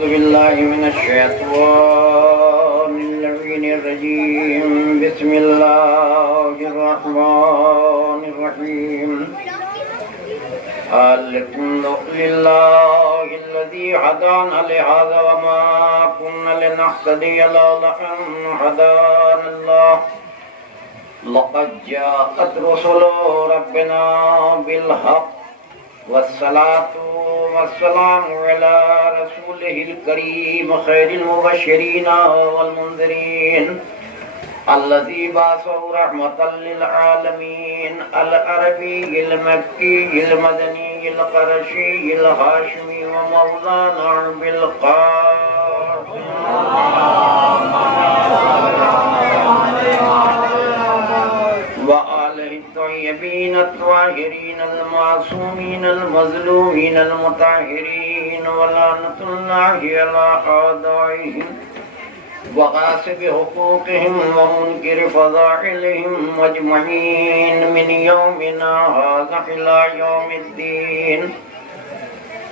أعوذ بالله من الشيطان اللعين الرجيم. بسم الله الرحمن الرحيم. الحمد لله الذي هدانا لهذا وما كنا لنهتدي لولا أن هدانا الله. لقد جاءت رسل ربنا بالحق والصلاة والسلام على رسوله الكريم خير المبشرين والمنذرين الذي بعثه رحمة للعالمين العربي المكي المدني القرشي الهاشمي ومولانا بالقاسم وآله الطيبين الطاهرين المعصومين المظلومين المطهرين ولعنة الله على أعدائهم وغاصب حقوقهم ومنكر فضائلهم أجمعين من يومنا هذا إلى يوم الدين.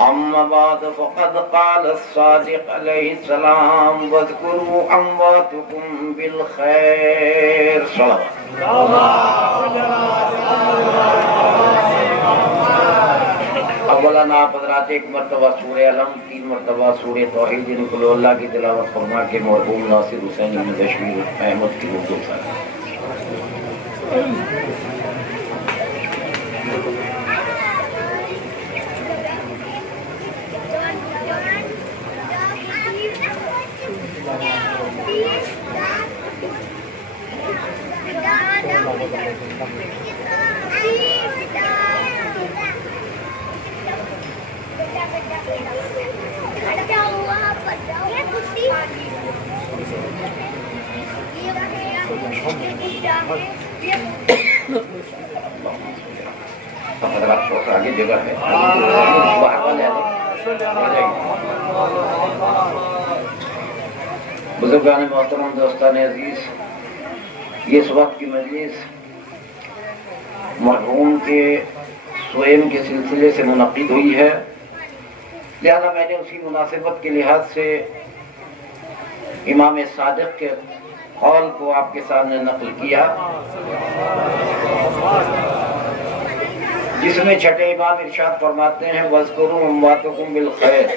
أما بعد فقد قال الصادق عليه السلام واذكروا أمواتكم بالخير. صلوات. اولاً آپ حضرات ایک مرتبہ سورہ علم، 3 مرتبہ سورہ توحید قل اللہ کی تلاوت فرما کے مرحوم ناصر حسین بن تشمیر احمد کی اردو سنیں. حضرات تھوڑا سا آگے جگہ ہے، باہر والے آ جائیں. بزرگان محترم، دوستان عزیز، یہ اس وقت کی مجلس مرحوم کے سوئم کے سلسلے سے منعقد ہوئی ہے، لہذا میں نے اسی مناسبت کے لحاظ سے امام صادق کے قول کو آپ کے سامنے نقل کیا، جس میں چھٹے امام ارشاد فرماتے ہیں وَاذْكُرُوا أَمْوَاتَكُمْ بِالْخَيْرِ.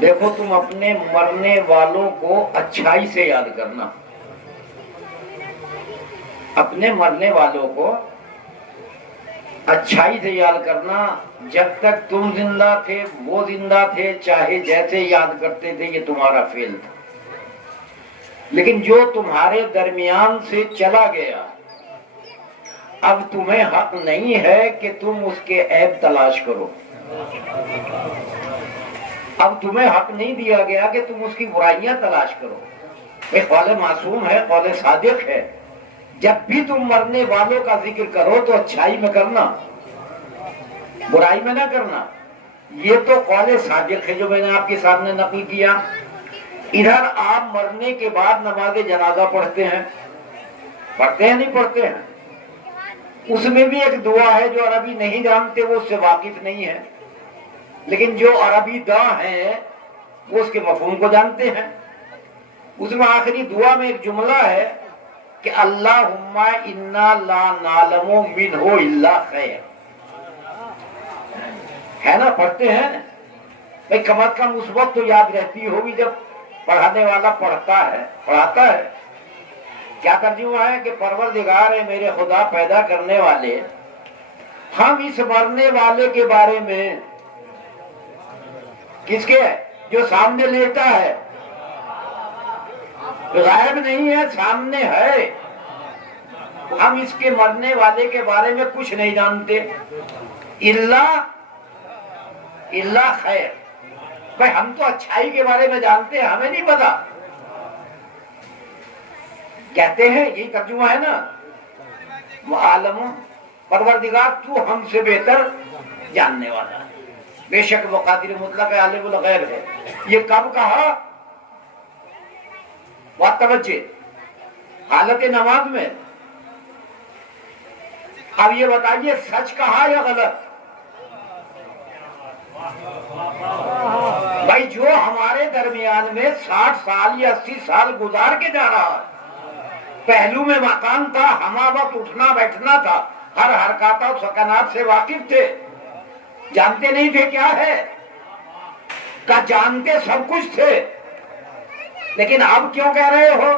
دیکھو تم اپنے مرنے والوں کو اچھائی سے یاد کرنا، اپنے مرنے والوں کو اچھائی سے یاد کرنا. جب تک تم زندہ تھے وہ زندہ تھے، چاہے جیسے یاد کرتے تھے، یہ تمہارا فعل تھا. لیکن جو تمہارے درمیان سے چلا گیا، اب تمہیں حق نہیں ہے کہ تم اس کے عیب تلاش کرو. اب تمہیں حق نہیں دیا گیا کہ تم اس کی برائیاں تلاش کرو. یہ قول معصوم ہے، قول صادق ہے. جب بھی تم مرنے والوں کا ذکر کرو تو اچھائی میں کرنا، برائی میں نہ کرنا. یہ تو قول صادق ہے جو میں نے آپ کے سامنے نقل کیا. ادھر آپ مرنے کے بعد نماز جنازہ پڑھتے ہیں نہیں پڑھتے ہیں؟ اس میں بھی ایک دعا ہے، جو عربی نہیں جانتے وہ اس سے واقف نہیں ہے، لیکن جو عربی داں ہیں وہ اس کے مفہوم کو جانتے ہیں. اس میں آخری دعا میں ایک جملہ ہے کہ اللہم انا لا نعلم منہ الا خیر. ہے نا؟ پڑھتے ہیں بھئی، کم از کم اس وقت تو یاد رہتی ہوگی جب پڑھانے والا پڑھاتا ہے. کیا ترجمہ ہے کہ پروردگار ہے میرے خدا پیدا کرنے والے، ہم اس مرنے والے کے بارے میں، کس کے؟ جو سامنے لیٹا ہے، غائب نہیں ہے، سامنے ہے. ہم اس کے مرنے والے کے بارے میں کچھ نہیں جانتے الا خیر. بھائی ہم تو اچھائی کے بارے میں جانتے ہیں، ہمیں نہیں پتا. کہتے ہیں یہی ترجمہ ہے نا، عالم پروردگار تو ہم سے بہتر جاننے والا ہے، بے شک وہ قادر مطلق ہے، عالم الغیب ہے. یہ کب کہا؟ بات توجہ، حالت نماز میں. اب یہ بتائیے سچ کہا یا غلط؟ بھائی جو ہمارے درمیان میں 60 سال یا 80 سال گزار کے جا رہا ہے، پہلو میں مکان تھا، ہما وقت اٹھنا بیٹھنا تھا، ہر حرکات و سکنات سے واقف تھے، جانتے نہیں تھے کیا ہے کہ جانتے سب کچھ تھے، لیکن اب کیوں کہہ رہے ہو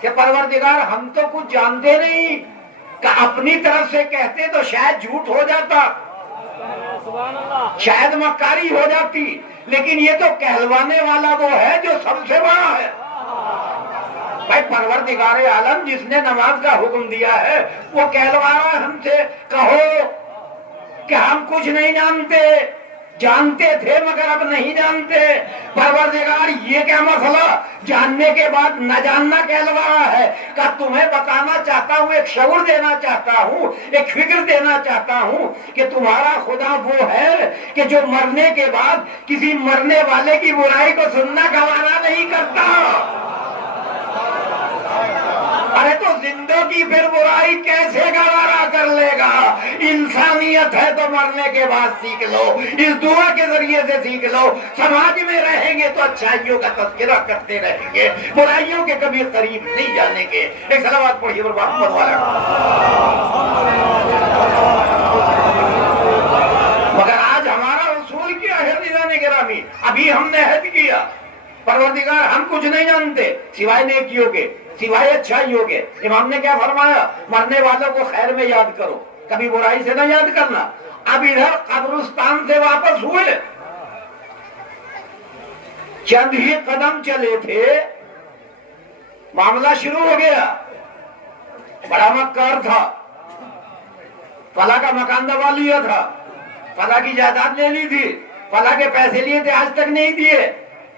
کہ پروردگار ہم تو کچھ جانتے نہیں، کہ اپنی طرف سے کہتے تو شاید جھوٹ ہو جاتا، شاید مکاری ہو جاتی، لیکن یہ تو کہلوانے والا وہ ہے جو سب سے بڑا ہے۔ بھائی پروردگار عالم جس نے نماز کا حکم دیا ہے وہ کہلوا رہا ہے ہم سے، کہو کہ ہم کچھ نہیں جانتے، جانتے تھے مگر اب نہیں جانتے۔ پروردگار یہ کیا مسئلہ، جاننے کے بعد نہ جاننا کہلوا رہا ہے، کہ تمہیں بتانا چاہتا ہوں، ایک شعور دینا چاہتا ہوں، ایک فکر دینا چاہتا ہوں کہ تمہارا خدا وہ ہے کہ جو مرنے کے بعد کسی مرنے والے کی برائی کو سننا گوارا نہیں کرتا۔ ارے تو زندگی پھر برائی کیسے گوارا کر لے گا؟ انسانیت ہے تو مرنے کے بعد سیکھ لو، اس دعا کے ذریعے سے سیکھ لو، سماج میں رہیں گے تو اچھائیوں کا تذکرہ کرتے رہیں گے، برائیوں کے کبھی قریب نہیں جانے گے۔ ایک صلوات پڑھیے محمد والا۔ مگر آج ہمارا اصول کیا ہے نگران گرامی؟ ابھی ہم نے عہد کیا پروردگار ہم کچھ نہیں جانتے سوائے نیکیوں کے، سوائے اچھائیوں کے۔ امام نے کیا فرمایا؟ مرنے والوں کو خیر میں یاد کرو، کبھی برائی سے نہ یاد کرنا۔ اب ادھر قبرستان سے واپس ہوئے، چند ہی قدم چلے تھے، معاملہ شروع ہو گیا۔ بڑا مکار تھا، فلاں کا مکان دبا لیا تھا، فلاں کی جائیداد لے لی تھی، فلاں کے پیسے لیے تھے آج تک نہیں دیے۔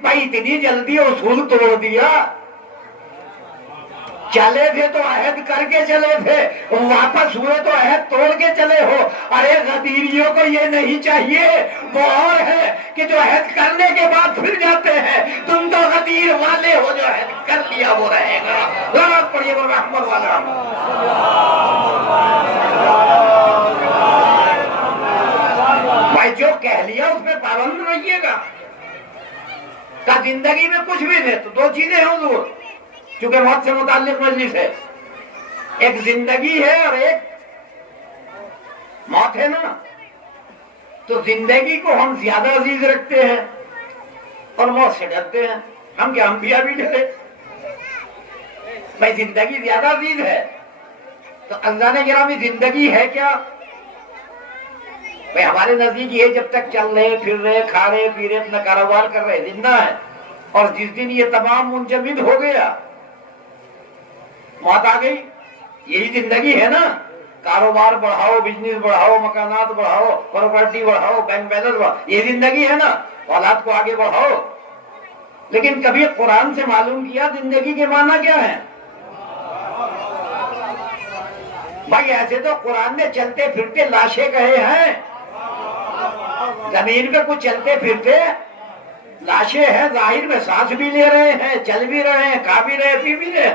بھائی اتنی جلدی اصول توڑ دیا؟ چلے تھے تو عہد کر کے چلے تھے، واپس ہوئے تو عہد توڑ کے چلے ہو۔ ارے غدیریوں کو یہ نہیں چاہیے، وہ اور ہے کہ جو عہد کرنے کے بعد پھر جاتے ہیں، تم تو غدیر والے ہو، جو عہد کر لیا وہ رہے گا۔ لعنت پڑھیے محمد والا۔ بھائی جو کہہ لیا اس میں پابند رہیے گا، کہ زندگی میں کچھ بھی دے تو دو چیزیں ہیں حضور، چونکہ موت سے متعلق مجلس ہے، ایک زندگی ہے اور ایک موت ہے نا۔ تو زندگی کو ہم زیادہ عزیز رکھتے ہیں اور موت سے ڈرتے ہیں۔ ہم کیا انبیاء بھی ڈرے؟ بھائی زندگی زیادہ عزیز ہے تو اللہ نے گرامی زندگی ہے کیا؟ بھائی ہمارے نزدیک یہ جب تک چل رہے پھر رہے کھا رہے پی رہے اپنا کاروبار کر رہے زندہ ہے، اور جس دن یہ تمام منجمد ہو گیا، موت آ گئی، یہی زندگی ہے نا۔ کاروبار بڑھاؤ، بزنس بڑھاؤ، مکانات بڑھاؤ، پراپرٹی بڑھاؤ، بینک بیلنس بڑھاؤ، یہ زندگی ہے نا، اولاد کو آگے بڑھاؤ۔ لیکن کبھی قرآن سے معلوم کیا زندگی کے معنی کیا ہے؟ بھائی ایسے تو قرآن نے چلتے پھرتے لاشیں کہے ہیں، زمین پہ کچھ چلتے پھرتے لاشیں ہیں، ظاہر میں سانس بھی لے رہے ہیں، چل بھی رہے ہیں، کھا بھی رہے ہیں، پی بھی رہے ہیں۔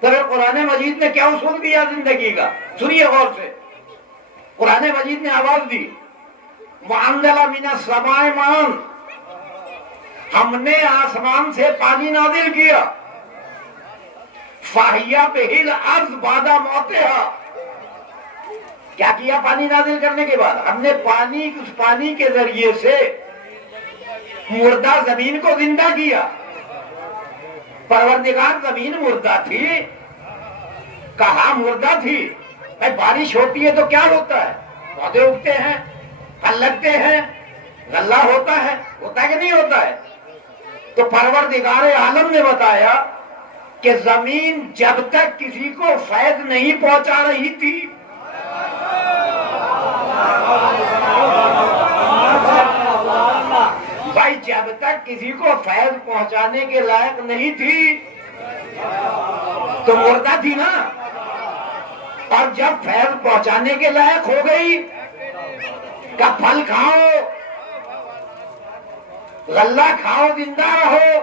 تو قرآن مجید نے کیا اصول دیا زندگی کا؟ سنیے غور سے، قرآن مجید نے آواز دی، وَأَنزَلَ مِنَ السَّمَاءِ مَاءً، ہم نے آسمان سے پانی نازل کیا، فَأَحْيَا بِهِ الْأَرْضَ بَعْدَ مَوْتِهَا، کیا کیا پانی نازل کرنے کے بعد؟ ہم نے اس پانی کے ذریعے سے مردہ زمین کو زندہ کیا۔ پروردگار زمین مردہ تھی، کہاں مردہ تھی؟ بارش ہوتی ہے تو کیا ہوتا ہے؟ پودے اگتے ہیں، پھل لگتے ہیں، غلہ ہوتا ہے کہ نہیں ہوتا ہے؟ تو پروردگار عالم نے بتایا کہ زمین جب تک کسی کو فیض نہیں پہنچا رہی تھی، بھائی جب تک کسی کو فیض پہنچانے کے لائق نہیں تھی تو مردہ تھی نا، اور جب فیض پہنچانے کے لائق ہو گئی کہ پھل کھاؤ، غلہ کھاؤ، زندہ رہو،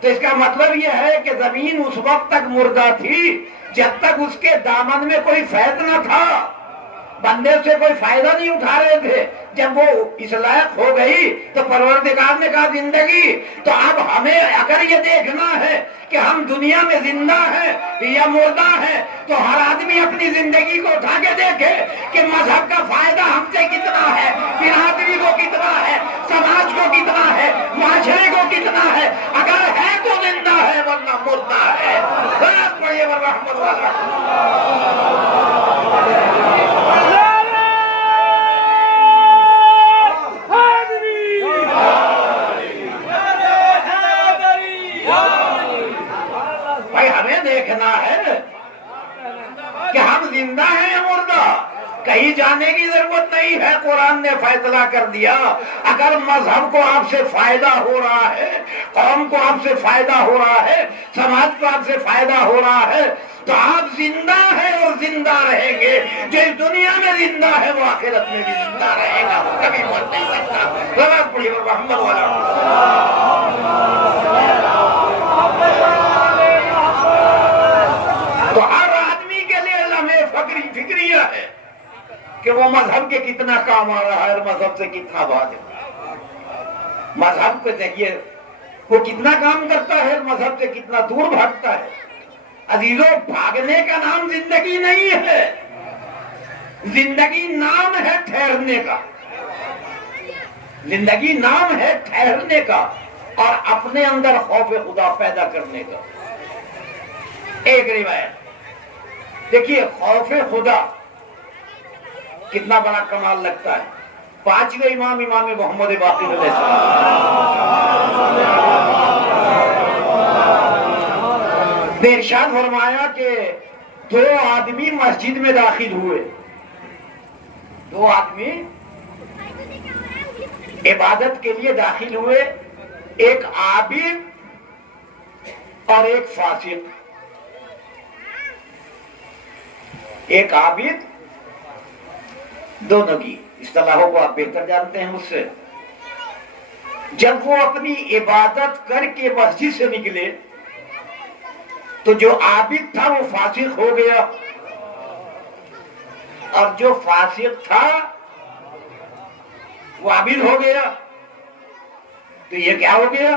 تو اس کا مطلب یہ ہے کہ زمین اس وقت تک مردہ تھی جب تک اس کے دامن میں کوئی فیض نہ تھا۔ بندے سے کوئی فائدہ نہیں اٹھا رہے تھے. جب وہ اس لائق ہو گئی تو پروردگار نے کہا زندگی تو اب ہمیں اگر یہ دیکھنا ہے کہ ہم دنیا میں زندہ ہیں یا مردہ ہیں تو ہر آدمی اپنی زندگی کو اٹھا کے دیکھے کہ مذہب کا فائدہ ہم سے کتنا ہے, برادری کو کتنا ہے, سماج کو کتنا ہے, معاشرے کو کتنا ہے. اگر ہے تو زندہ ہے ورنہ مردہ ہے. بہت بڑی رحمت والا بھائی ہمیں دیکھنا ہے کہ ہم زندہ ہیں یا مردہ. کہیں جانے کی ضرورت نہیں ہے. قرآن نے فیصلہ کر دیا اگر مذہب کو آپ سے فائدہ ہو رہا ہے, قوم کو آپ سے فائدہ ہو رہا ہے, سماج کو آپ سے فائدہ ہو رہا ہے تو آپ زندہ ہیں اور زندہ رہیں گے. جو اس دنیا میں زندہ ہے وہ آخرت میں بھی زندہ رہے گا, وہ کبھی مر نہیں سکتا. بہت بڑی محمد والا تو ہر آدمی کے لیے لمحے فکریہ ہے کہ وہ مذہب کے کتنا کام آ رہا ہے اور مذہب سے کتنا بھاگ ہے. مذہب کے ذریعے وہ کتنا کام کرتا ہے, مذہب سے کتنا دور بھاگتا ہے. عزیزوں, بھاگنے کا نام زندگی نہیں ہے. زندگی نام ہے ٹھہرنے کا. زندگی نام ہے ٹھہرنے کا اور اپنے اندر خوف خدا پیدا کرنے کا. ایک روایت دیکھیے, خوف خدا کتنا بڑا کمال لگتا ہے. 5ویں امام محمد باقر علیہ السلام نے ارشاد فرمایا کہ 2 آدمی مسجد میں داخل ہوئے. 2 آدمی عبادت کے لیے داخل ہوئے, ایک عابد اور ایک فاسق. ایک عابد, دونوں کی اصطلاحوں کو آپ بہتر جانتے ہیں مجھ سے. جب وہ اپنی عبادت کر کے مسجد سے نکلے تو جو عابد تھا وہ فاسق ہو گیا اور جو فاسق تھا وہ عابد ہو گیا. تو یہ کیا ہو گیا؟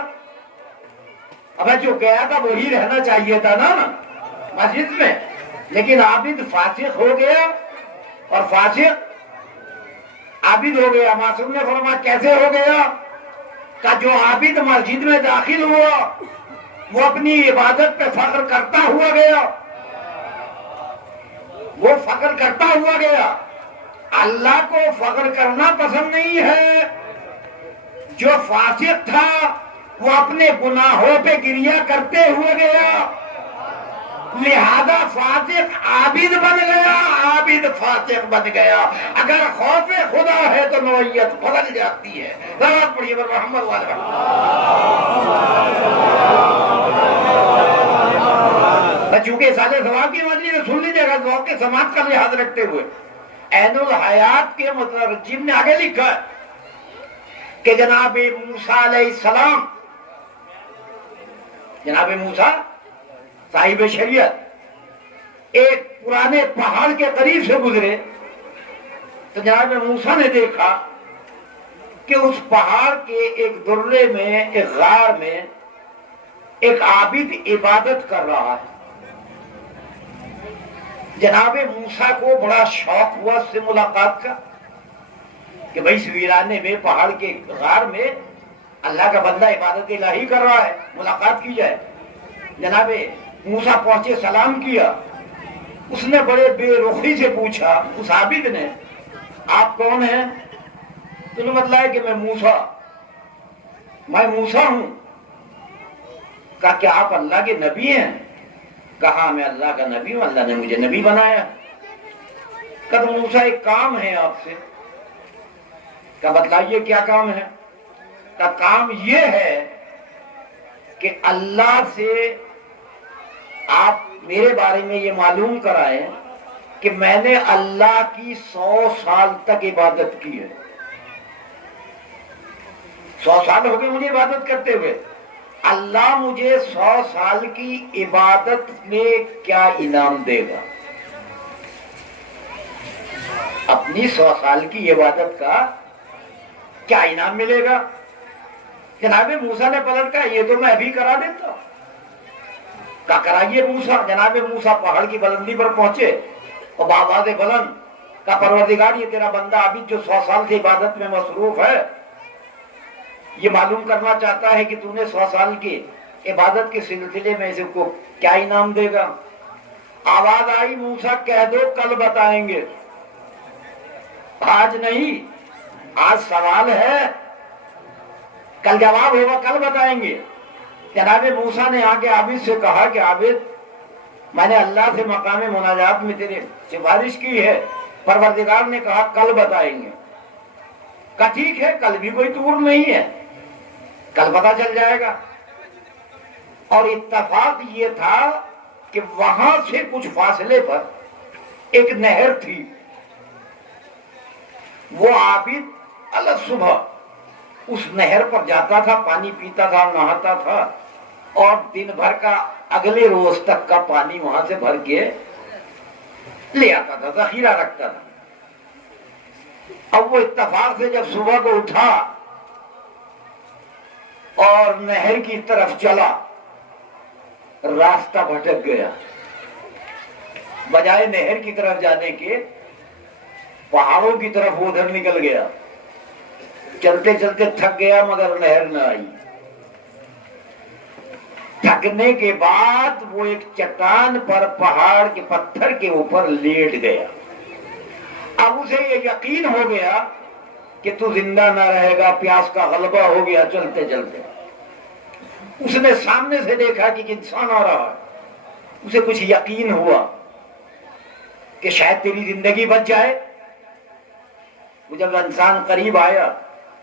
اب جو گیا تھا وہی رہنا چاہیے تھا نا مسجد میں, لیکن عابد فاسق ہو گیا اور فاسق عابد ہو گیا. معصوم نے فرمایا کیسے ہو گیا؟ کہ جو عابد مسجد میں داخل ہوا وہ اپنی عبادت پہ فخر کرتا ہوا گیا, وہ فخر کرتا ہوا گیا. اللہ کو فخر کرنا پسند نہیں ہے. جو فاسق تھا وہ اپنے گناہوں پہ گریہ کرتے ہوئے گیا, لہذا فاسق عابد بن گیا, عابد فاسق بن گیا. اگر خوف خدا ہے تو نوعیت بدل جاتی ہے. بہت بڑی محمد والا چونکہ سالے ثواب کی مجلس سن لیجیے گا, ذوق کے سماعت کا لحاظ رکھتے ہوئے. عین الحیات کے مترجم نے آگے لکھا ہے کہ جناب موسیٰ علیہ السلام, جناب موسیٰ صاحب شریعت ایک پرانے پہاڑ کے قریب سے گزرے تو جناب موسیٰ نے دیکھا کہ اس پہاڑ کے ایک درے میں, ایک غار میں ایک عابد عبادت کر رہا ہے. جناب موسیٰ کو بڑا شوق ہوا اس سے ملاقات کا کہ بھائی اس ویرانے میں, پہاڑ کے غار میں اللہ کا بندہ عبادت الہی کر رہا ہے, ملاقات کی جائے. جناب موسیٰ پہنچے, سلام کیا. اس نے بڑے بے رخی سے پوچھا, اس عابد نے, آپ کون ہیں؟ تو نے بتلایا کہ میں موسیٰ ہوں. کہا کہ آپ اللہ کے نبی ہیں؟ کہا میں اللہ کا نبی ہوں, اللہ نے مجھے نبی بنایا. کہا موسیٰ ایک کام ہے آپ سے. کہا بتلائیے کیا کام ہے؟ کہا کام یہ ہے کہ اللہ سے آپ میرے بارے میں یہ معلوم کرائیں کہ میں نے اللہ کی 100 سال تک عبادت کی ہے. 100 سال ہو گئے مجھے عبادت کرتے ہوئے. اللہ مجھے 100 سال کی عبادت میں کیا انعام دے گا؟ اپنی 100 سال کی عبادت کا کیا انعام ملے گا؟ جناب موسیٰ نے پلٹ کہا یہ تو میں ابھی کرا دیتا ہوں. کہا کرائیے موسیٰ. جناب موسیٰ پہاڑ کی بلندی پر پہنچے اور بآواز بلند کہا پروردگار یہ تیرا بندہ عابد جو 100 سال سے عبادت میں مصروف ہے یہ معلوم کرنا چاہتا ہے کہ تو نے 100 سال کی عبادت کے سلسلے میں اسے کو کیا انعام دے گا؟ آواز آئی موسیٰ کہہ دو کل بتائیں گے. آج نہیں، آج سوال ہے، کل جواب ہوگا، کل بتائیں گے. جناب موسیٰ نے آگے عابد سے کہا کہ عابد میں نے اللہ سے مقام مناجات میں تیرے سفارش کی ہے، پروردگار نے کہا کل بتائیں گے. کہا ٹھیک ہے، کل بھی کوئی دور نہیں ہے، کل پتہ چل جائے گا. اور اتفاق یہ تھا کہ وہاں سے کچھ فاصلے پر ایک نہر تھی. وہ عابد الصبح اس نہر پر جاتا تھا، پانی پیتا تھا، نہاتا تھا اور دن بھر کا اگلے روز تک کا پانی وہاں سے بھر کے لے آتا تھا، ذخیرہ رکھتا تھا. اب وہ اتفاق سے جب صبح کو اٹھا اور نہر کی طرف چلا، راستہ بھٹک گیا. بجائے نہر کی طرف جانے کے پہاڑوں کی طرف وہ ادھر نکل گیا. چلتے چلتے تھک گیا مگر نہر نہ آئی. تھکنے کے بعد وہ ایک چٹان پر پہاڑ کے پتھر کے اوپر لیٹ گیا. اب اسے یہ یقین ہو گیا کہ تو زندہ نہ رہے گا، پیاس کا غلبہ ہو گیا. چلتے چلتے اس نے سامنے سے دیکھا کہ انسان آ رہا ہے. اسے کچھ یقین ہوا کہ شاید تیری زندگی بچ جائے. وہ جب انسان قریب آیا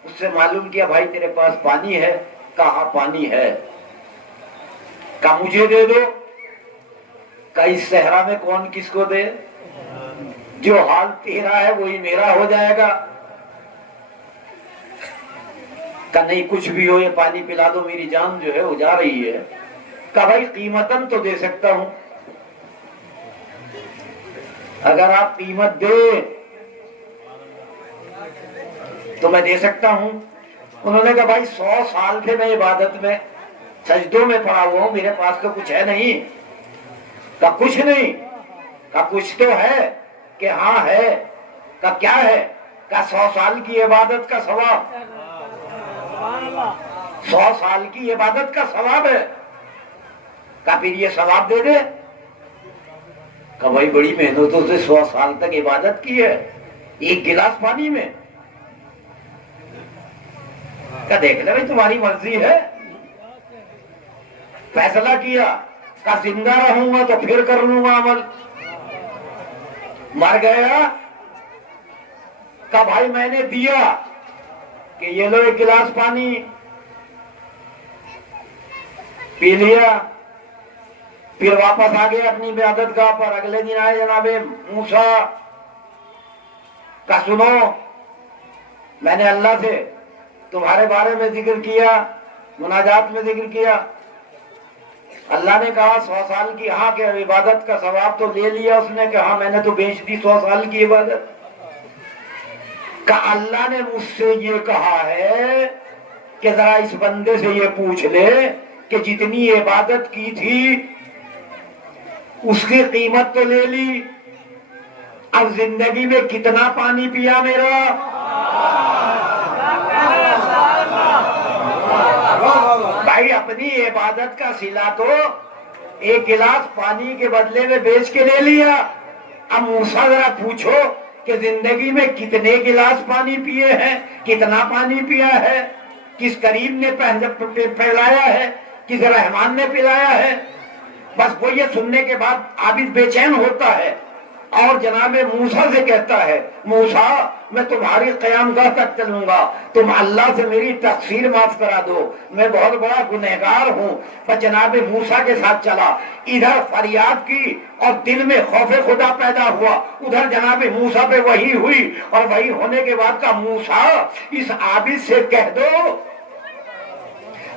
اس سے معلوم کیا بھائی تیرے پاس پانی ہے؟ کہا پانی ہے. کہا مجھے دے دو. کہا اس صحرا میں کون کس کو دے؟ جو حال تیرا ہے وہی میرا ہو جائے گا. کہا نہیں کچھ بھی ہو یہ پانی پلا دو، میری جان جو ہے وہ جا رہی ہے. کہا بھائی قیمتاً تو دے سکتا ہوں، اگر آپ قیمت دے تو میں دے سکتا ہوں. انہوں نے کہا بھائی 100 سال سے میں عبادت میں سجدوں میں پڑا ہوا ہوں، میرے پاس تو کچھ ہے نہیں. کہا کچھ نہیں. کہا کچھ تو ہے. کہ ہاں ہے. کہا کیا ہے؟ کہا 100 سال کی عبادت کا ثواب. 100 سال کی عبادت کا ثواب ہے. کہا پھر یہ ثواب دے دے. کہا بھائی بڑی محنتوں سے 100 سال تک عبادت کی ہے ایک گلاس پانی میں. کہا دیکھ لے بھائی تمہاری مرضی ہے. فیصلہ کیا. کہا زندہ رہوں گا تو پھر کر لوں گا عمل. مر گیا. کہا بھائی میں نے دیا کہ یہ لو ایک گلاس پانی، پی لیا. پھر واپس آ گئے اپنی عبادت گاہ پر. اگلے دن آئے جناب موسیٰ. کہا سنو میں نے اللہ سے تمہارے بارے میں ذکر کیا، مناجات میں ذکر کیا. اللہ نے کہا 100 سال کی ہاں کہ عبادت کا ثواب تو لے لیا. اس نے کہا میں نے تو بیچ دی 100 سال کی عبادت. کہا اللہ نے مجھ سے یہ کہا ہے کہ ذرا اس بندے سے یہ پوچھ لے کہ جتنی عبادت کی تھی اس کی قیمت تو لے لی، اب زندگی میں کتنا پانی پیا میرا. بھائی اپنی عبادت کا صلہ تو ایک گلاس پانی کے بدلے میں بیچ کے لے لیا. اب موسیٰ ذرا پوچھو کہ زندگی میں کتنے گلاس پانی پیے ہیں، کتنا پانی پیا ہے، کس کریم نے پلایا ہے، کس رحمان نے پلایا ہے. بس وہ یہ سننے کے بعد عابد بے چین ہوتا ہے اور جناب موسیٰ سے کہتا ہے موسیٰ میں تمہاری قیام گاہ تک چلوں گا، تم اللہ سے میری تقصیر معاف کرا دو، میں بہت بڑا گنہگار ہوں. بس جناب موسیٰ کے ساتھ چلا. ادھر فریاد کی اور دل میں خوف خدا پیدا ہوا، ادھر جناب موسیٰ پہ وحی ہوئی اور وحی ہونے کے بعد کا موسیٰ اس عابد سے کہہ دو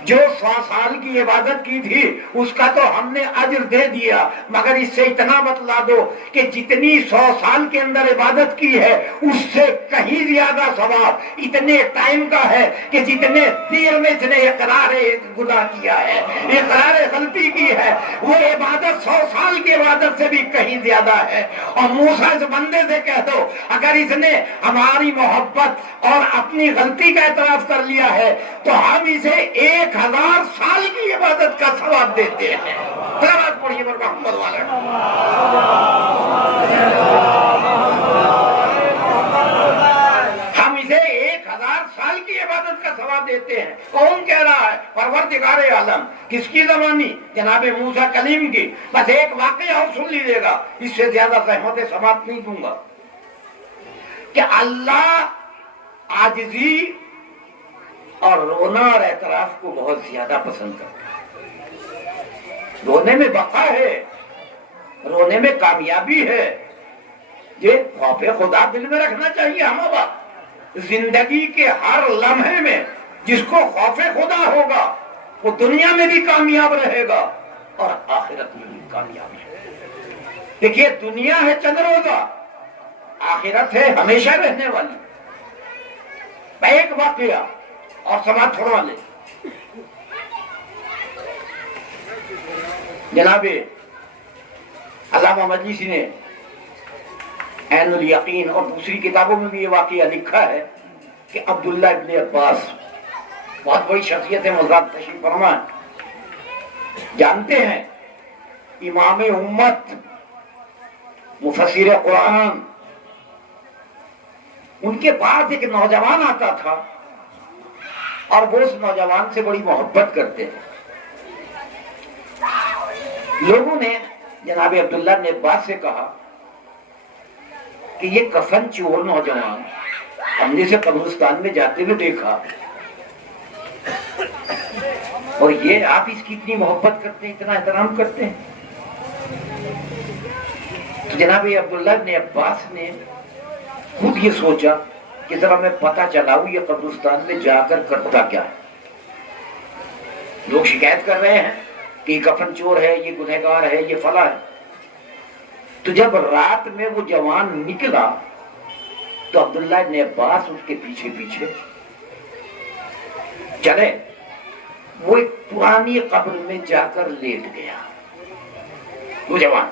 جو 100 سال کی عبادت کی تھی اس کا تو ہم نے اجر دے دیا، مگر اس سے اتنا بتلا دو کہ جتنی 100 سال کے اندر عبادت کی ہے اس سے کہیں زیادہ ثواب اتنے ٹائم کا ہے کہ جتنے دیر میں اس نے اقرار گناہ کیا ہے، اقرار غلطی کی ہے، وہ عبادت 100 سال کی عبادت سے بھی کہیں زیادہ ہے۔ اور موسیٰ اس بندے سے کہہ دو اگر اس نے ہماری محبت اور اپنی غلطی کا اعتراف کر لیا ہے تو ہم اسے 1000 سال کی عبادت کا ثواب دیتے ہیں۔ سلامات پڑھیے پر محمد والا۔ ہم اسے 1000 سال کی عبادت کا ثواب دیتے ہیں۔ کون کہہ رہا ہے؟ پروردگار عالم۔ کس کی زبانی؟ جناب موسیٰ کلیم کی۔ بس ایک واقعہ اور سن لیجیے گا، اس سے زیادہ زحمت سماعت نہیں دوں گا، کہ اللہ عاجزی اور رونا اور اعتراف کو بہت زیادہ پسند کرتا ہے۔ رونے میں بقا ہے، رونے میں کامیابی ہے۔ یہ خوف خدا دل میں رکھنا چاہیے ہمارا۔ زندگی کے ہر لمحے میں جس کو خوف خدا ہوگا وہ دنیا میں بھی کامیاب رہے گا اور آخرت میں بھی کامیاب رہے گا۔ دیکھیے دنیا ہے چند روزہ، آخرت ہے ہمیشہ رہنے والی۔ ایک واقعہ اور سماعت فرما لے۔ جناب علامہ مجلسی نے عین الیقین اور دوسری کتابوں میں بھی یہ واقعہ لکھا ہے کہ عبداللہ ابن عباس بہت بڑی شخصیت ہے، مزاد تشریف فرما، جانتے ہیں امام امت مفسر قرآن، ان کے پاس ایک نوجوان آتا تھا اور وہ اس نوجوان سے بڑی محبت کرتے ہیں۔ لوگوں نے جناب عبداللہ ابن عباس سے کہا کہ یہ کفن چور نوجوان ہم نے اسے قبرستان میں جاتے ہوئے دیکھا اور یہ آپ اس کی اتنی محبت کرتے ہیں، اتنا احترام کرتے ہیں۔ تو جناب عبداللہ ابن عباس نے خود یہ سوچا کہ ذرا میں پتہ چلاؤں یہ قبرستان میں جا کر کرتا کیا ہے۔ لوگ شکایت کر رہے ہیں کہ یہ کفن چور ہے، یہ گنہگار ہے، یہ فلاں ہے۔ تو جب رات میں وہ جوان نکلا تو عبداللہ ابن عباس اس کے پیچھے پیچھے چلے، وہ ایک پرانی قبر میں جا کر لیٹ گیا وہ جوان،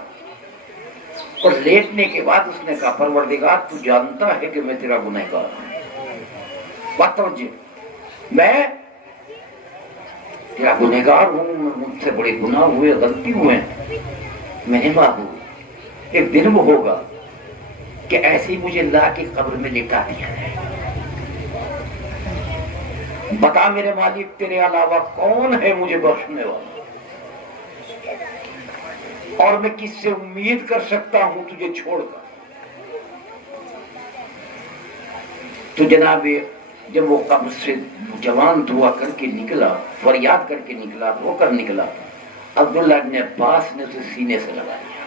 اور لیٹنے کے بعد اس نے کہا پروردگار تو جانتا ہے کہ میں تیرا گنہگار ہوں، بات توجہ، میں تیرا گنہگار ہوں، مجھ سے بڑے گناہ ہوئے، غلطی ہوئے ہیں، میں نے معبود ایک دن وہ ہوگا کہ ایسے ہی مجھے لا کے قبر میں لٹا دیا ہے، بتا میرے مالک تیرے علاوہ کون ہے مجھے بخشنے والا، اور میں کس سے امید کر سکتا ہوں تجھے چھوڑ کر۔ تو جناب جب وہ قبر سے جوان دعا کر کے نکلا، فریاد کر کے نکلا، رو کر نکلا، عبداللہ ابن عباس نے اسے سینے سے لگا لیا۔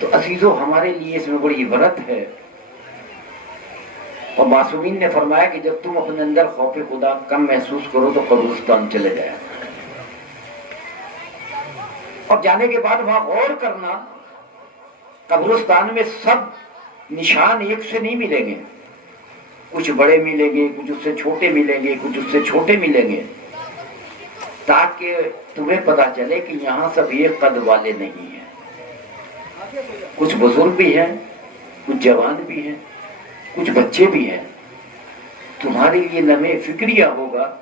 تو عزیزو ہمارے لیے اس میں بڑی عبرت ہے، اور معصومین نے فرمایا کہ جب تم اپنے اندر خوف خدا کم محسوس کرو تو قبرستان چلے جایا، اور جانے کے بعد وہاں غور کرنا، قبرستان میں سب نشان ایک سے نہیں ملیں گے، کچھ بڑے ملیں گے، کچھ اس سے چھوٹے ملیں گے، کچھ اس سے چھوٹے ملیں گے، تاکہ تمہیں پتا چلے کہ یہاں سب ایک قد والے نہیں ہیں، کچھ بزرگ بھی ہیں، کچھ جوان بھی ہیں، کچھ بچے بھی ہیں۔ تمہارے لیے لمحے فکریہ ہوگا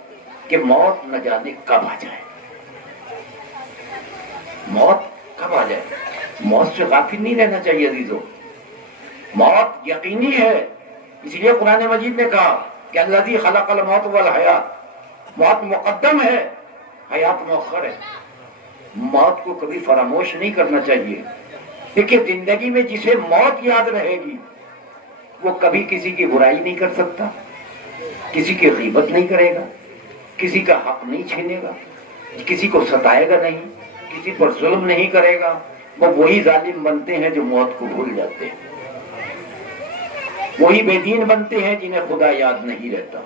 کہ موت نہ جانے کب آ جائے، موت کب آ جائے۔ موت سے غافل نہیں رہنا چاہیے عزیزو، موت یقینی ہے، اس لیے قرآن مجید نے کہا کہ الذی خلق الموت والحیات، موت مقدم ہے، حیات مؤخر ہے۔ موت کو کبھی فراموش نہیں کرنا چاہیے۔ دیکھیے زندگی میں جسے موت یاد رہے گی وہ کبھی کسی کی برائی نہیں کر سکتا، کسی کی غیبت نہیں کرے گا، کسی کا حق نہیں چھینے گا، کسی کو ستائے گا نہیں، کسی پر ظلم نہیں کرے گا۔ وہ وہی ظالم بنتے ہیں جو موت کو بھول جاتے ہیں، وہی بے دین بنتے ہیں جنہیں خدا یاد نہیں رہتا،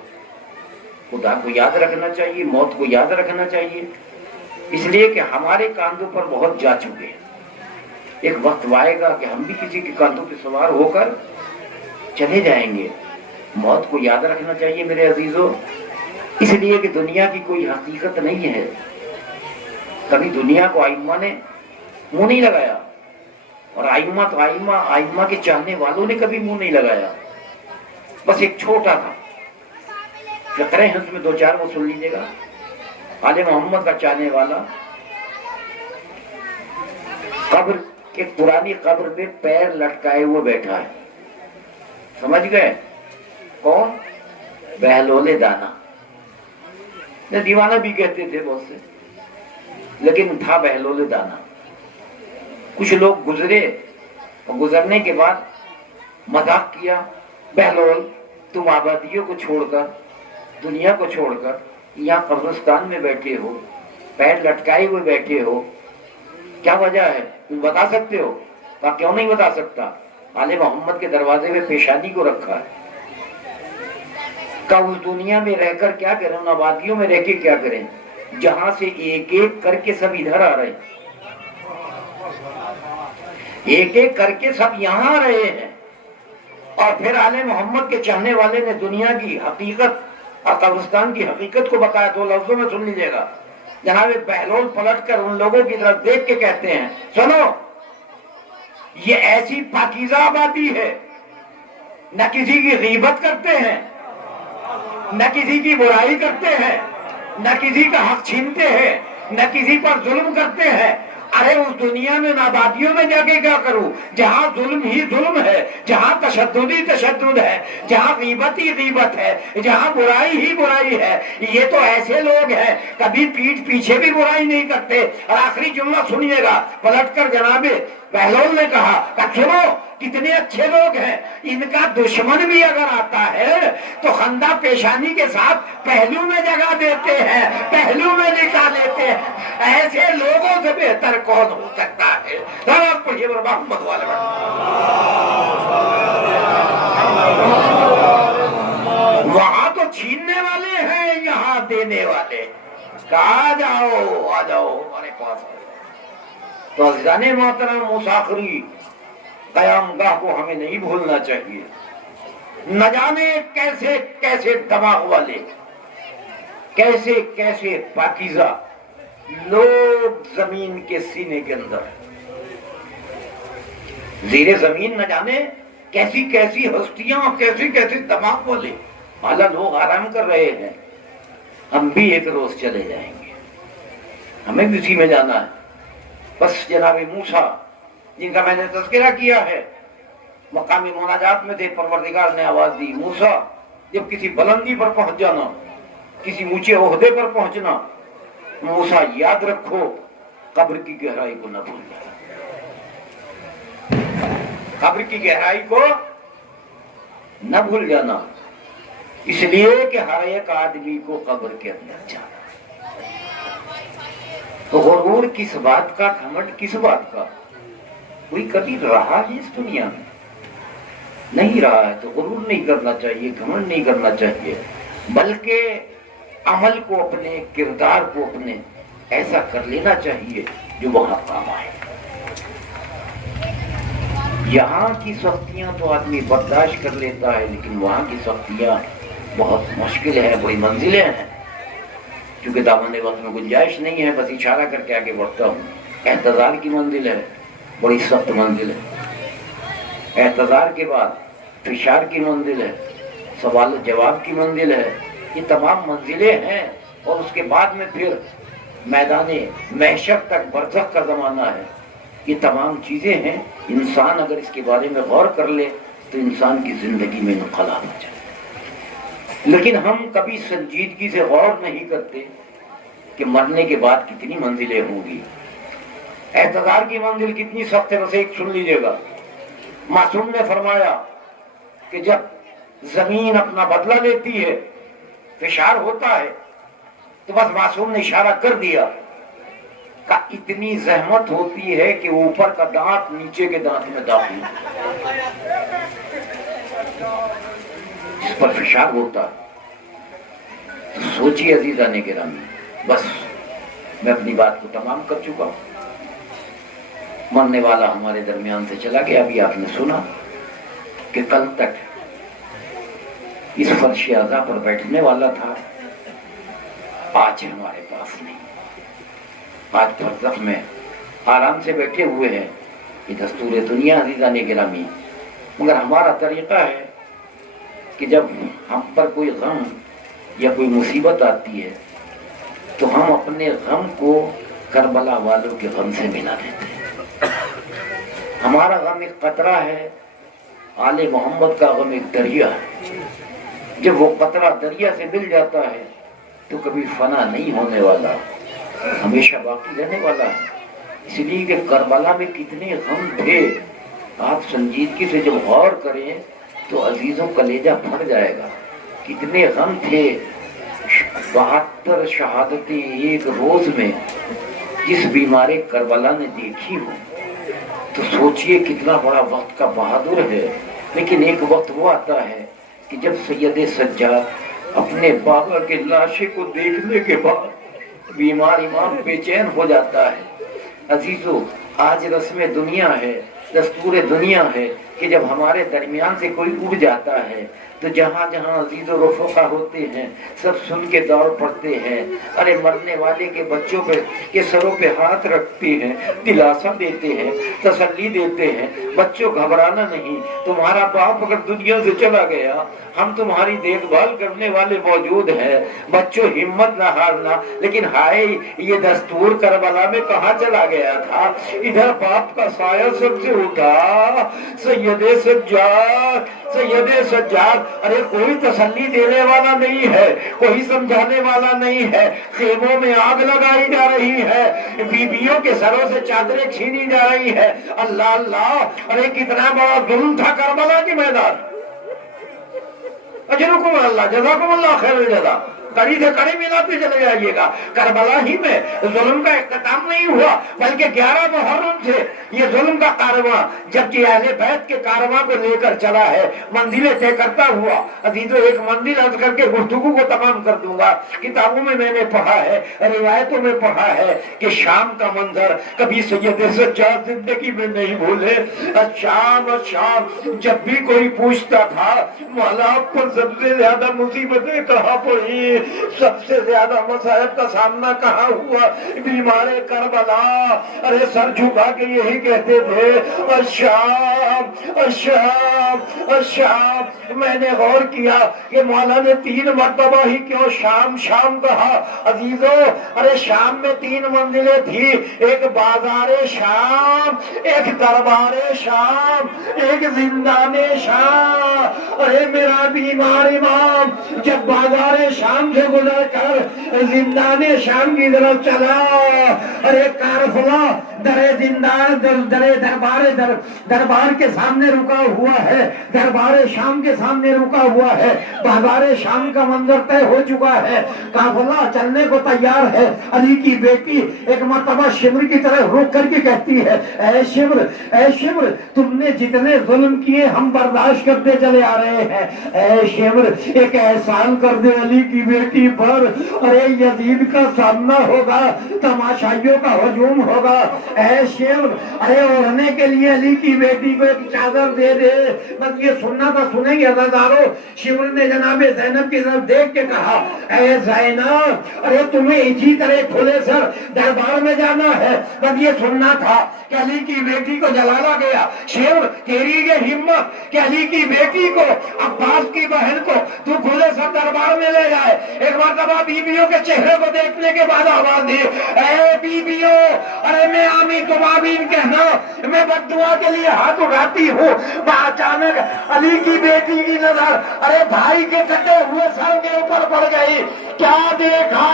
خدا کو یاد رکھنا چاہیے، موت کو یاد رکھنا چاہیے، اس لیے کہ ہمارے کاندھوں پر بہت جا چکے ہیں۔ ایک وقت آئے گا کہ ہم بھی کسی کے کاندھوں پہ سوار ہو کر چلے جائیں گے۔ موت کو یاد رکھنا چاہیے میرے عزیزوں، اس لیے کہ دنیا کی کوئی حقیقت نہیں ہے۔ کبھی دنیا کو آئمہ نے منہ نہیں لگایا، اور آئمہ تو آئمہ کے چاہنے والوں نے کبھی منہ نہیں لگایا۔ بس ایک چھوٹا تھا فقرے ہیں، اس میں 2-4 وہ سن لیجیے گا۔ آل محمد کا چاہنے والا قبر، ایک پرانی قبر پہ پیر لٹکائے ہوئے بیٹھا ہے، سمجھ گئے کون؟ بہلول دانا، دیوانہ بھی کہتے تھے بہت سے، لیکن تھا بہلول دانا۔ کچھ لوگ گزرے اور گزرنے کے بعد مذاق کیا، بہلول تم آبادیوں کو چھوڑ کر، دنیا کو چھوڑ کر یہاں قبرستان میں بیٹھے ہو، پیر لٹکائے ہوئے بیٹھے ہو، کیا وجہ ہے؟ تم بتا سکتے ہو؟ کہا کیوں نہیں بتا سکتا؟ آل محمد کے دروازے میں پیشانی کو رکھا ہے۔ کہا اس دنیا میں رہ کر کیا کریں، ان آبادیوں میں رہ کے کیا کریں جہاں سے ایک ایک کر کے سب ادھر آ رہے ہیں، ایک ایک کر کے سب یہاں آ رہے ہیں۔ اور پھر آل محمد کے چاہنے والے نے دنیا کی حقیقت اور قبرستان کی حقیقت کو بتایا۔ 2 لفظوں میں سن لیجیے گا۔ جناب بہلول پلٹ کر ان لوگوں کی طرف دیکھ کے کہتے ہیں، سنو، یہ ایسی پاکیزہ آبادی ہے، نہ کسی کی غیبت کرتے ہیں، نہ کسی کی برائی کرتے ہیں، نہ کسی کا حق چھینتے ہیں، نہ کسی پر ظلم کرتے ہیں۔ ارے اس دنیا میں آبادیوں میں جا کے کیا کروں جہاں ظلم ہی ظلم ہے، جہاں تشدد ہی تشدد ہے، جہاں غیبت ہی غیبت ہے، جہاں برائی ہی برائی ہے۔ یہ تو ایسے لوگ ہیں کبھی پیٹھ پیچھے بھی برائی نہیں کرتے۔ اور آخری جملہ سنیے گا، پلٹ کر جناب بہلول نے کہا کہ سنو، کتنے اچھے لوگ ہیں، ان کا دشمن بھی اگر آتا ہے تو خندہ پیشانی کے ساتھ پہلو میں جگہ دیتے ہیں، پہلو میں لٹا لیتے ہیں۔ ایسے لوگوں سے بہتر کون ہو سکتا ہے؟ محمد والے وہاں تو چھیننے والے ہیں، یہاں دینے والے۔ کہا جاؤ، آ جاؤ ہمارے پاس۔ تو عزیزان محترم، مسافری قیام گاہ کو ہمیں نہیں بھولنا چاہیے۔ نہ جانے کیسے کیسے دماغ والے، کیسے کیسے پاکیزہ لوگ زمین کے سینے کے اندر، زیر زمین نہ جانے کیسی کیسی ہستیاں، کیسی کیسی دماغ والے۔ اعلیٰ لوگ آرام کر رہے ہیں، ہم بھی ایک روز چلے جائیں گے، ہمیں بھی اسی میں جانا ہے۔ بس جناب موسیٰ جن کا میں نے تذکرہ کیا ہے، مقامی مناجات میں تھے، پروردگار نے آواز دی، موسیٰ جب کسی بلندی پر پہنچ جانا، کسی اونچے عہدے پر پہنچنا، موسیٰ یاد رکھو قبر کی گہرائی کو نہ بھول جانا، قبر کی گہرائی کو نہ بھول جانا، اس لیے کہ ہر ایک آدمی کو قبر کے اندر جانا۔ تو غرور کس بات کا، گھمنڈ کس بات کا؟ کوئی کبھی رہا ہے اس دنیا میں؟ نہیں رہا ہے، تو غرور نہیں کرنا چاہیے، گھمنڈ نہیں کرنا چاہیے، بلکہ عمل کو اپنے، کردار کو اپنے ایسا کر لینا چاہیے جو وہاں کام آئے۔ یہاں کی سختیاں تو آدمی برداشت کر لیتا ہے، لیکن وہاں کی سختیاں بہت مشکل ہے، بڑی منزلیں ہیں۔ کیونکہ دامن وقت میں گنجائش نہیں ہے، بس اشارہ کر کے آگے بڑھتا ہوں۔ احتضار کی منزل ہے، بڑی سخت منزل ہے۔ احتضار کے بعد فشار کی منزل ہے، سوال و جواب کی منزل ہے۔ یہ تمام منزلیں ہیں، اور اس کے بعد میں پھر میدان محشر تک برزخ کا زمانہ ہے۔ یہ تمام چیزیں ہیں، انسان اگر اس کے بارے میں غور کر لے تو انسان کی زندگی میں انقلاب آ جائے۔ لیکن ہم کبھی سنجیدگی سے غور نہیں کرتے کہ مرنے کے بعد کتنی منزلیں ہوں گی، احتضار کی منزل کتنی سخت ہے۔ بس ایک سن لیجیے گا، معصوم نے فرمایا کہ جب زمین اپنا بدلہ لیتی ہے، فشار ہوتا ہے، تو بس معصوم نے اشارہ کر دیا کہ اتنی زحمت ہوتی ہے کہ اوپر کا دانت نیچے کے دانت میں داخل اس پر فشار ہوتا ہے۔ سوچیے عزیزان گرامی، بس میں اپنی بات کو تمام کر چکا ہوں۔ مرنے والا ہمارے درمیان سے چلا گیا۔ ابھی آپ نے سنا کہ کل تک اس فرش اعضا پر بیٹھنے والا تھا، آج ہمارے پاس نہیں۔ آج برزخ میں آرام سے بیٹھے ہوئے ہیں، یہ دستور دنیا عزیزان گرامی۔ مگر ہمارا طریقہ ہے کہ جب ہم پر کوئی غم یا کوئی مصیبت آتی ہے تو ہم اپنے غم کو کربلا والوں کے غم سے ملا دیتے ہیں۔ ہمارا غم ایک قطرہ ہے، آل محمد کا غم ایک دریا ہے۔ جب وہ قطرہ دریا سے مل جاتا ہے تو کبھی فنا نہیں ہونے والا، ہمیشہ باقی رہنے والا ہے۔ اس لیے کہ کربلا میں کتنے غم تھے، آپ سنجیدگی سے جب غور کریں تو عزیزوں کلیجہ پھٹ جائے گا۔ کتنے غم تھے، 72 شہادتیں ایک روز میں جس بیمار کربلا نے دیکھی ہو تو سوچئے کتنا بڑا وقت کا بہادر ہے۔ لیکن ایک وقت وہ آتا ہے کہ جب سید سجاد اپنے بابا کے لاشے کو دیکھنے کے بعد بیمار امام بے چین ہو جاتا ہے۔ عزیزو، آج رسم دنیا ہے، دستور دنیا ہے کہ جب ہمارے درمیان سے کوئی اڑ جاتا ہے تو جہاں جہاں عزیز و رفقا ہوتے ہیں سب سن کے دوڑ پڑتے ہیں، ارے مرنے والے کے بچوں پہ کے سروں پہ ہاتھ رکھتے ہیں، دلاسا دیتے ہیں، تسلی دیتے ہیں، بچوں گھبرانا نہیں، تمہارا باپ اگر دنیا سے چلا گیا ہم تمہاری دیکھ بھال کرنے والے موجود ہیں، بچوں ہمت نہ ہارنا۔ لیکن ہائے، یہ دستور کربلا میں کہاں چلا گیا تھا؟ ادھر باپ کا سایہ سب سے اٹھا، سید سجاد، سید سجاد، ارے کوئی تسلی دینے والا نہیں ہے، کوئی سمجھانے والا نہیں ہے، خیموں میں آگ لگائی جا رہی ہے، بیویوں کے سروں سے چادریں چھینی جا رہی ہے۔ اللہ اللہ، ارے کتنا بڑا ظلم تھا کربلا کے میدان۔ اجرکم اللہ، جزاکم اللہ خیر الجزا، کڑی سے کڑی ملاتے چلے جائیے گا۔ کربلا ہی میں ظلم کا اختتام نہیں ہوا، بلکہ 11 محرم سے یہ ظلم کا کارواں جبکہ اہل بیت کے کارواں کو لے کر چلا ہے، منزلیں طے کرتا ہوا۔ عزیزو، ایک منزل عرض کر کے گفتگو کو تمام کر دوں گا۔ کتابوں میں نے پڑھا ہے، روایتوں میں پڑھا ہے کہ شام کا منظر کبھی سید سجاد زندگی میں نہیں بھولے۔ شام جب بھی کوئی پوچھتا تھا مولا آپ پر سب سے زیادہ مصیبتیں کہاں پڑی، سب سے زیادہ مصائب کا سامنا کہاں ہوا؟ بیمار کربلا، ارے سر جھکا کے یہی کہتے تھے، الشام الشام الشام۔ میں نے غور کیا کہ مولا نے 3 مرتبہ ہی کیوں شام شام کہا؟ عزیزو، ارے شام میں 3 منزلیں تھی، ایک بازار شام، ایک دربار شام، ایک زندان شام۔ ارے میرا بیمار امام جب بازار شام سے گزر کر زندان شام کی طرف چلا، ارے قافلہ دربار کے سامنے رکا ہوا ہے، دربار شام کے سامنے رکا ہوا ہے، بازار شام کا منظر طے ہو چکا ہے، قافلہ چلنے کو تیار ہے۔ علی کی بیٹی ایک مرتبہ شمر کی طرف رک کر کے کہتی ہے، اے شمر، اے شمر، تم نے جتنے ظلم کیے ہم برداشت کرتے چلے آ رہے ہیں، اے شمر ایک احسان کر دے علی کی بیٹی پر، ارے یزید کا سامنا ہوگا، تماشائیوں کا ہجوم ہوگا، اے شمر ارے اوڑھنے کے لیے علی کی بیٹی کو ایک چادر دے دے۔ بس یہ سننا تھا، سنیں گے عزیزارو۔ شمر نے جناب زینب کی طرف دیکھ کے کہا، اے زینب، ارے تمہیں اسی طرح کھلے سر دربار میں جانا ہے؟ بس یہ سننا تھا کہ علی کی بیٹی کو جلالا گیا۔ شمر تیری یہ ہمت کہ علی کی بیٹی کو، عباس کی بہن کو تو کھلے سر دربار میں لے جائے۔ ایک مرتبہ بیویوں کے چہرے کو دیکھنے کے بعد آواز دی، اے بیویوں، ارے میں آمین تم آمین کہنا، میں بد دعا کے لیے ہاتھ اٹھاتی ہوں۔ میں اچانک علی کی بیٹی کی نظر ارے بھائی کے کٹے ہوئے سر کے اوپر پڑ گئی۔ کیا دیکھا؟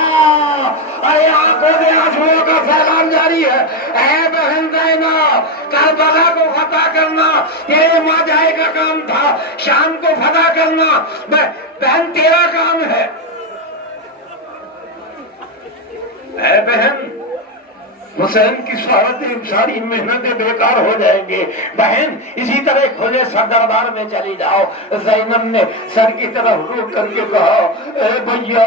ارے آنکھوں میں آنسوؤں کا سیلاب جاری ہے۔ اے بہن زینب، کربلا کو فتح کرنا تیرے ماں جائے کا کام تھا، شام کو فتح کرنا بہن تیرا کام ہے۔ اے بہن، حسین کی ساری محنتیں بیکار ہو جائیں گے. بہن اسی طرح کھلے سر دربار میں چلی جاؤ. زینب نے سر کی طرف روک کر کے کہا اے بھیا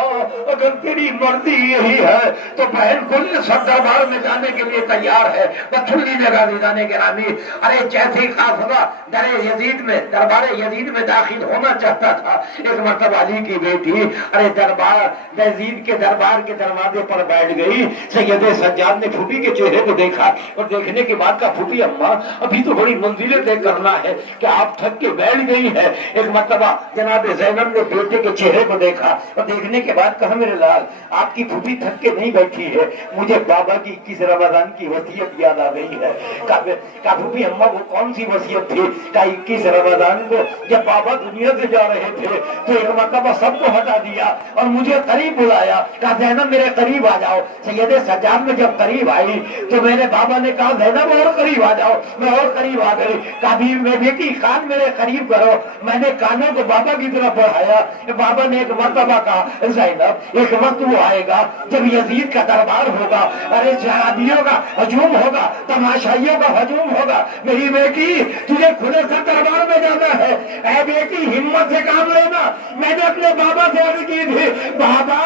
اگر تیری مرضی یہی ہے تو بہن کھلے سر دربار میں جانے کے لیے تیار ہے. بتھلی نے رازیدان گرامی ارے جیسے قافلہ در یزید میں دربار یزید میں داخل ہونا چاہتا تھا ایک مرتبہ علی کی بیٹی ارے دربار یزید کے دربار کے دروازے پر بیٹھ گئی. سید سجاد نے پھوپھی کے چہرے کو دیکھا اور دیکھنے کے بعد کہا پھوپھی اماں ابھی تو بڑی منزلیں طے کرنا ہے کہ آپ تھک کے بیٹھ گئی ہے. ایک مرتبہ جناب زینب نے بیٹے کے چہرے کو دیکھا اور دیکھنے کے بعد کہا میرے لال آپ کی پھوپھی تھک کے نہیں بیٹھی ہے, مجھے بابا کی 21 رمضان کی وصیت یاد آ گئی ہے. کہا پھوپھی اماں وہ کون سی وصیت تھی؟ کہا 21 رمضان کو جب بابا دنیا سے جا رہے تھے تو ایک مرتبہ سب کو ہٹا دیا اور مجھے قریب بلایا. کہا زینب میرے قریب آ جاؤ. سید سجاد میں جب قریب آئی تو میرے بابا نے کہا زینب اور قریب آ جاؤ. میں اور قریب آ گئی. کہا میں بیٹی کان میرے قریب کرو. میں نے کانوں کو بابا کی طرف بڑھایا. بابا نے ایک مرتبہ کہا زینب ایک وقت وہ آئے گا جب یزید کا دربار ہوگا, ارے شرابیوں کا ہجوم ہوگا, تماشائیوں کا ہجوم ہوگا. میری بیٹی تجھے کھلے سر دربار میں جانا ہے. اے بیٹی ہمت سے کام لینا. میں نے اپنے بابا سے عرض کی تھی بابا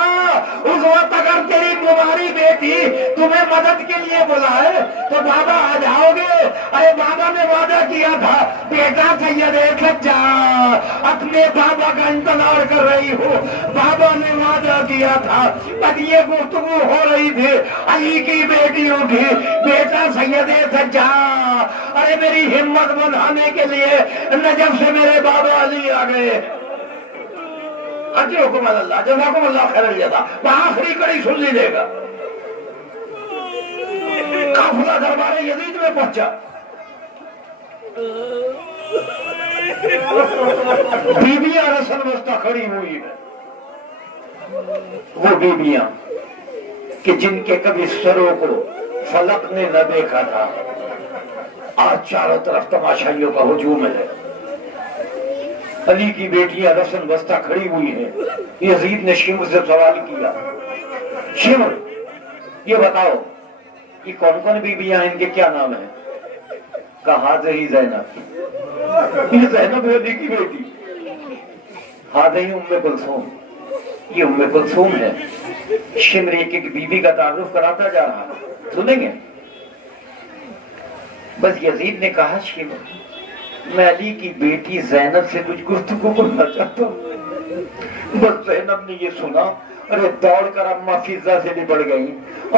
اس وقت اگر تیری تمہاری بیٹی تمہیں مدد کے لیے بلائے تو بابا آ جاؤ گے. ارے بابا نے وعدہ کیا تھا بیٹا سید سجاد اپنے بابا کا انتظار کر رہی ہوں. بابا نے وعدہ کیا تھا پر یہ گفتگو ہو رہی تھی علی کی بیٹیوں کی بیٹا سید سجاد. ارے میری ہمت بڑھانے کے لیے نجف سے میرے بابا علی آ گئے. حکم اللہ جزاکم اللہ خیر الجزا. آخری کڑی سن لیجیے گا. قافلہ دربار یزید میں پہنچا. بیویاں رسل وسطی کھڑی ہوئی ہیں. وہ بیویاں کہ جن کے کبھی سروں کو فلک نے نہ دیکھا تھا آج چاروں طرف تماشائیوں کا ہجوم ہے. علی کی بیٹیاں رسن بستہ کھڑی ہوئی ہیں. یزید نے شمر سے سوال کیا شمر یہ بتاؤ یہ کون کون بیویاں ہیں, ان کے کیا نام ہیں؟ کہا ہی زینب. یہ زینب ہے علی کی بیٹی. ہی ام کلثوم. یہ ام کلثوم ہے. شمر ایک ایک بیوی کا تعارف کراتا جا رہا ہے, سنیں گے. بس یزید نے کہا شمر میں علی کی بیٹی زینب سے کچھ گفتگو کرنا چاہتا ہوں. بس زینب نے یہ سنا ارے دوڑ کر اماں فضہ سے نبڑ گئی.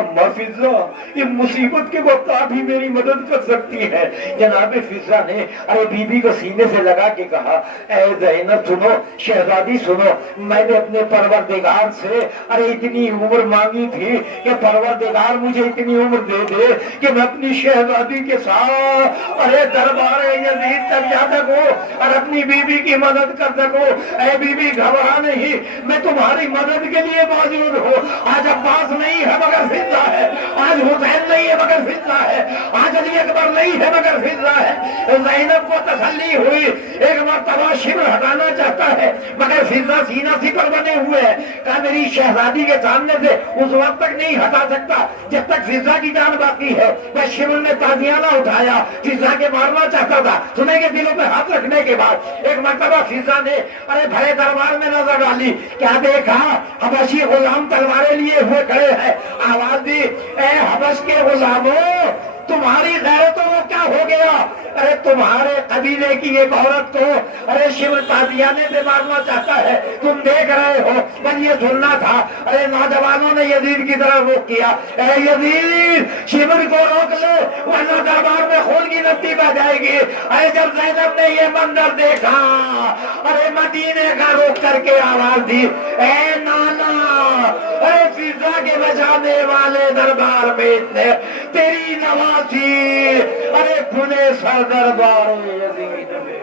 اماں فضہ یہ مصیبت کے وقت آپ ہی میری مدد کر سکتی ہے. جناب فضہ نے ارے بی بی کو سینے سے لگا کے کہا اے زینب سنو, شہزادی سنو, میں نے اپنے پروردگار سے ارے اتنی عمر مانگی تھی کہ پروردگار مجھے اتنی عمر دے دے کہ میں اپنی شہزادی کے ساتھ ارے دربار یزید تک جا سکوں اور اپنی بی بی کی مدد کر سکوں. اے بی بی گھبرا نہیں, میں تمہاری مدد کے لیے موجود ہو. آج عباس نہیں ہے مگر فضہ ہے. آج حسین نہیں ہے مگر فضہ ہے. آج علی اکبر نہیں ہے مگر فضہ ہے. زینب کو تسلی ہوئی. ایک مرتبہ شمر ہٹانا چاہتا ہے مگر فضہ سینہ سپر بنے ہوئے ہے. کہا میری شہزادی کے سامنے سے اس وقت تک نہیں ہٹا سکتا جب تک فضہ کی جان باقی ہے. وہ شمر نے تازیانہ اٹھایا, فضہ کے مارنا چاہتا تھا. سنیں گے دلوں پہ ہاتھ رکھنے کے بعد ایک مرتبہ فضہ نے ارے بھرے دربار میں نظر ڈالی. کیا دیکھا حبشی غلام تلواریں لیے ہوئے کھڑے ہیں. آواز دی اے حبش کے غلاموں تمہاری غیرتوں کو کیا ہو گیا؟ ارے تمہارے قبیلے کی ایک عورت کو ارے شمر تازیانے سے مارنا چاہتا ہے, تم دیکھ رہے ہو. بس یہ سننا تھا. ارے نوجوانوں نے یزید کی طرف رخ کیا. اے یزید شمر کو روک لو ورنہ دربار میں خون کی نتی بہ جائے گی. ارے جب زینب نے یہ منظر دیکھا ارے مدینے کا رخ کر کے آواز دی اے نانا اے فضہ کے بچانے والے دربار میں اتنے تیری نواسی ارے کھلے سر دربار یزید میں